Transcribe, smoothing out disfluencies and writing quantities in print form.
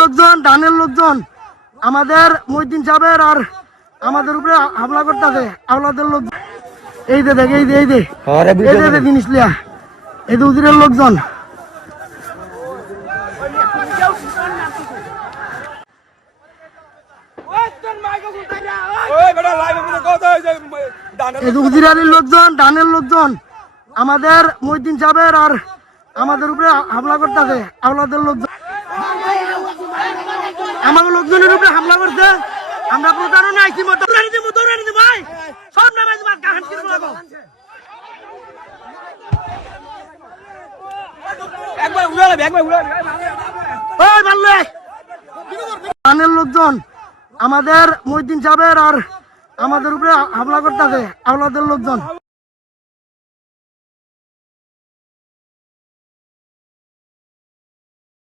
লোকজন ডানের লোকজন আমাদের মহিউদ্দিন সাহেবের আর আমাদের উপরে হামলা করতেছে। আওলাদের লোক এই যে দেখ, এই যে জিনিস লিয়া এই যে উজিরের লোকজন। উজিরালির লোকজন ডানের লোকজন আমাদের মহিউদ্দিন সাহেবের আর আমাদের উপরে হামলা করতেছে। আওলাদের লোকজন আমাদের লোকজনের উপরে হামলা করছে। আমরা প্রতারণায় কি মতো ভাই সব নামাজ ডানের লোকজন আমাদের মহিউদ্দিন সাহেবের আর আমাদের উপরে হামলা করতেছে। আওলাদের লোকজন।